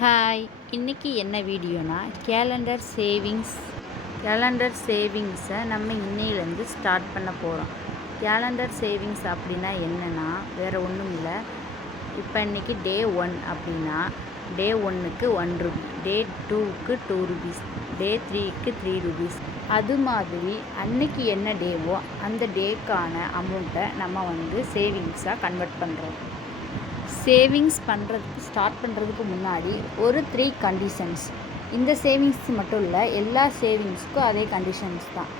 Hi, இன்னைக்கு என்ன வீடியோனா calendar சேவிங்ஸை நம்ம இன்னையிலேருந்து ஸ்டார்ட் பண்ண போகிறோம். கேலண்டர் சேவிங்ஸ் அப்படின்னா என்னென்னா வேறு ஒன்றும் இல்லை. இப்போ இன்றைக்கி டே 1 அப்படின்னா டே 1க்கு 1 ரூபி, டே 2க்கு 2 ருபீஸ், டே 3க்கு 3 ருபீஸ். அது மாதிரி அன்னைக்கு என்ன டேவோ அந்த டேக்கான அமௌண்ட்டை நம்ம சேவிங்ஸாக கன்வெர்ட் பண்ணுறோம். சேவிங்ஸ் ஸ்டார்ட் பண்ணுறதுக்கு முன்னாடி ஒரு 3 கண்டிஷன்ஸ். இந்த சேவிங்ஸ் மட்டும் இல்லை, எல்லா சேவிங்ஸ்க்கும் அதே கண்டிஷன்ஸ் தான்.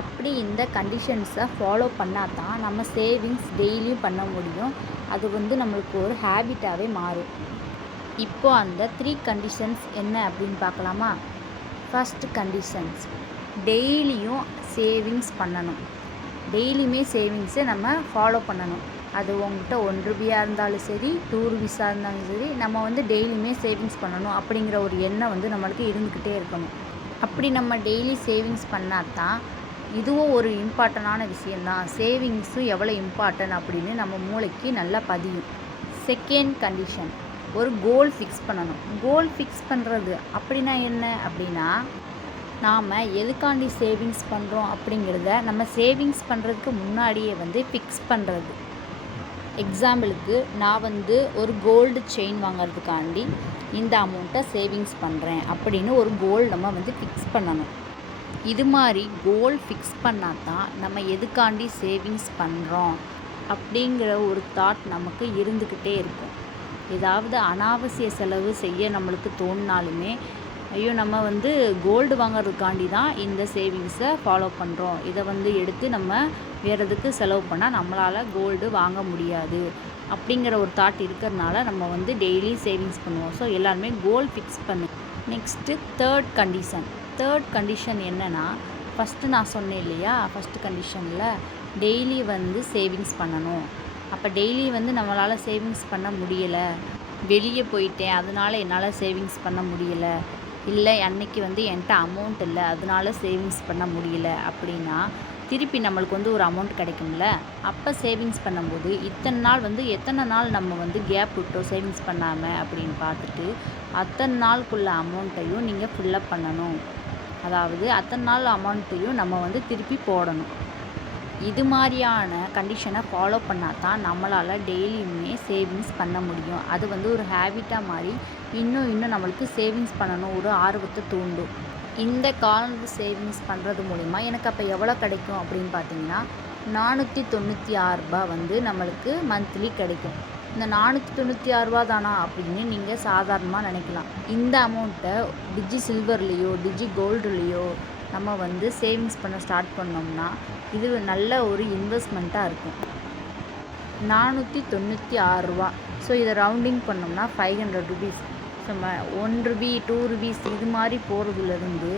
அப்படி இந்த கண்டிஷன்ஸை ஃபாலோ பண்ணால் தான் நம்ம சேவிங்ஸ் டெய்லியும் பண்ண முடியும். அது நம்மளுக்கு ஒரு ஹேபிட்டாகவே மாறும். இப்போது அந்த 3 கண்டிஷன்ஸ் என்ன அப்படின்னு பார்க்கலாமா? ஃபஸ்ட் கண்டிஷன்ஸ், டெய்லியும் சேவிங்ஸ் பண்ணணும். டெய்லியுமே சேவிங்ஸை நம்ம ஃபாலோ பண்ணணும். அது உங்கள்கிட்ட 1 ரூபியாக இருந்தாலும் சரி, 2 ருபீஸாக இருந்தாலும் சரி, நம்ம டெய்லியுமே சேவிங்ஸ் பண்ணணும் அப்படிங்கிற ஒரு எண்ணம் நம்மளுக்கு இருந்துக்கிட்டே இருக்கணும். அப்படி நம்ம டெய்லி சேவிங்ஸ் பண்ணால் தான் இதுவும் ஒரு இம்பார்ட்டண்டான விஷயந்தான். சேவிங்ஸும் எவ்வளோ இம்பார்ட்டன்ட் அப்படின்னு நம்ம மூளைக்கு நல்லா பதியும். செகண்ட் கண்டிஷன், ஒரு கோல் ஃபிக்ஸ் பண்ணணும். கோல் ஃபிக்ஸ் பண்ணுறது அப்படின்னா என்ன அப்படின்னா, நாம் எதுக்காண்டி சேவிங்ஸ் பண்ணுறோம் அப்படிங்கிறத நம்ம சேவிங்ஸ் பண்ணுறதுக்கு முன்னாடியே ஃபிக்ஸ் பண்ணுறது. எக்ஸாம்பிளுக்கு நான் ஒரு கோல்டு செயின் வாங்கிறதுக்காண்டி இந்த அமௌண்ட்டை சேவிங்ஸ் பண்ணுறேன் அப்படின்னு ஒரு கோல் நம்ம ஃபிக்ஸ் பண்ணணும். இது மாதிரி கோல் ஃபிக்ஸ் பண்ணால் தான் நம்ம எதுக்காண்டி சேவிங்ஸ் பண்ணுறோம் அப்படிங்கிற ஒரு தாட் நமக்கு இருந்துக்கிட்டே இருக்கும். ஏதாவது அனாவசிய செலவு செய்ய நம்மளுக்கு தோணினாலுமே, ஐயோ நம்ம கோல்டு வாங்கிறதுக்காண்டி தான் இந்த சேவிங்ஸை ஃபாலோ பண்ணுறோம், இதை எடுத்து நம்ம வேறு எதுக்கு செலவு பண்ணால் நம்மளால் கோல்டு வாங்க முடியாது அப்படிங்கிற ஒரு தாட் இருக்கிறதுனால நம்ம டெய்லி சேவிங்ஸ் பண்ணுவோம். ஸோ எல்லாருமே கோல் ஃபிக்ஸ் பண்ணு. நெக்ஸ்ட்டு தேர்ட் கண்டிஷன் என்னென்னா, ஃபஸ்ட்டு நான் சொன்னேன் இல்லையா, ஃபஸ்ட்டு கண்டிஷனில் டெய்லி சேவிங்ஸ் பண்ணணும். அப்போ டெய்லி நம்மளால் சேவிங்ஸ் பண்ண முடியலை, வெளியே போயிட்டேன் அதனால் என்னால் சேவிங்ஸ் பண்ண முடியலை, இல்லை அன்னைக்கு என்கிட்ட அமௌண்ட் இல்லை அதனால சேவிங்ஸ் பண்ண முடியல அப்படின்னா, திருப்பி நம்மளுக்கு ஒரு அமௌண்ட் கிடைக்கும்ல. அப்போ சேவிங்ஸ் பண்ணும்போது எத்தனை நாள் நம்ம கேப் விட்டோம் சேவிங்ஸ் பண்ணாமல் அப்படின்னு பார்த்துட்டு அத்தனை நாளுக்குள்ள அமௌண்ட்டையும் நீங்கள் ஃபில்லப் பண்ணணும். அதாவது அத்தனை நாள் அமௌண்ட்டையும் நம்ம திருப்பி போடணும். இது மாதிரியான கண்டிஷனை ஃபாலோ பண்ணால் தான் நம்மளால் டெய்லியுமே சேவிங்ஸ் பண்ண முடியும். அது ஒரு ஹேபிட்டாக மாதிரி இன்னும் நம்மளுக்கு சேவிங்ஸ் பண்ணணும் ஒரு ஆர்வத்தை தூண்டும். இந்த காலண்டர் சேவிங்ஸ் பண்ணுறது மூலிமா எனக்கு அப்போ எவ்வளோ கிடைக்கும் அப்படின்னு பார்த்தீங்கன்னா, 496 ரூபா நம்மளுக்கு மந்த்லி கிடைக்கும். இந்த 496 ரூபா தானா அப்படின்னு நீங்கள் சாதாரணமாக நினைக்கலாம். இந்த அமௌண்ட்டை டிஜி சில்வர்லேயோ டிஜி கோல்டுலேயோ நம்ம சேவிங்ஸ் பண்ண ஸ்டார்ட் பண்ணோம்னா இது நல்ல ஒரு இன்வெஸ்ட்மெண்ட்டாக இருக்கும். 496 ரூபா. ஸோ இதை ரவுண்டிங் பண்ணோம்னா 500 ருபீஸ். நம்ம 1 ரூபி 2 ருபீஸ் இது மாதிரி போகிறதுலேருந்து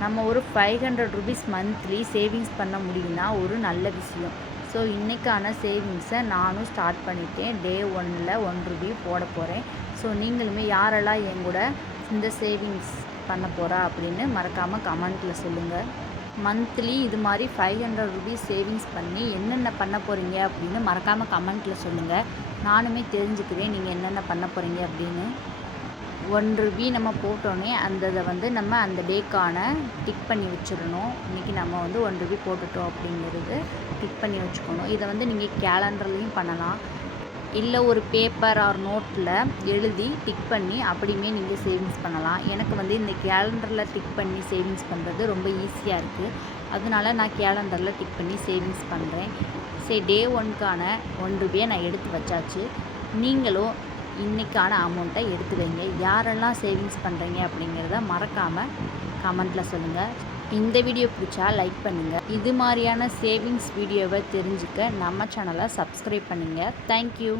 நம்ம ஒரு 500 ருபீஸ் மந்த்லி சேவிங்ஸ் பண்ண முடியும்னா ஒரு நல்ல விஷயம். ஸோ இன்றைக்கான சேவிங்ஸை நானும் ஸ்டார்ட் பண்ணிட்டேன். டே 1ல் 1 ரூபி போட போகிறேன். ஸோ நீங்களுமே யாரெல்லாம் என் கூட இந்த சேவிங்ஸ் பண்ண போகிறா அப்படின்னு மறக்காமல் கமெண்ட்டில் சொல்லுங்கள். மந்த்லி இது மாதிரி 500 ருபீஸ் சேவிங்ஸ் பண்ணி என்னென்ன பண்ண போகிறீங்க அப்படின்னு மறக்காமல் கமெண்ட்டில் சொல்லுங்கள். நானுமே தெரிஞ்சுக்கிறேன் நீங்கள் என்னென்ன பண்ண போகிறீங்க அப்படின்னு. 1 ரூபி நம்ம போட்டோன்னே இதை நம்ம அந்த டேக்கான டிக் பண்ணி வச்சிடணும். இன்றைக்கி நம்ம 1 ரூபி போட்டுட்டோம் அப்படிங்கிறது டிக் பண்ணி வச்சுக்கணும். இதை நீங்கள் கேலண்டர்லேயும் பண்ணலாம், இல்லை ஒரு பேப்பர் ஆர் நோட்டில் எழுதி டிக் பண்ணி அப்படியுமே நீங்கள் சேவிங்ஸ் பண்ணலாம். எனக்கு இந்த கேலண்டரில் டிக் பண்ணி சேவிங்ஸ் பண்ணுறது ரொம்ப ஈஸியாக இருக்குது. அதனால நான் கேலண்டரில் டிக் பண்ணி சேவிங்ஸ் பண்ணுறேன். சரி, டே 1க்கான 1 ரூபியை நான் எடுத்து வச்சாச்சு. நீங்களும் இன்றைக்கான அமௌண்ட்டை எடுத்து வைங்க. யாரெல்லாம் சேவிங்ஸ் பண்ணுறீங்க அப்படிங்கிறத மறக்காமல் கமெண்ட்டில் சொல்லுங்கள். இந்த வீடியோ பிடிச்சா லைக் பண்ணுங்கள். இது மாதிரியான சேவிங்ஸ் வீடியோவை தெரிஞ்சுக்க நம்ம சேனலை சப்ஸ்கிரைப் பண்ணுங்கள். தேங்க்யூ.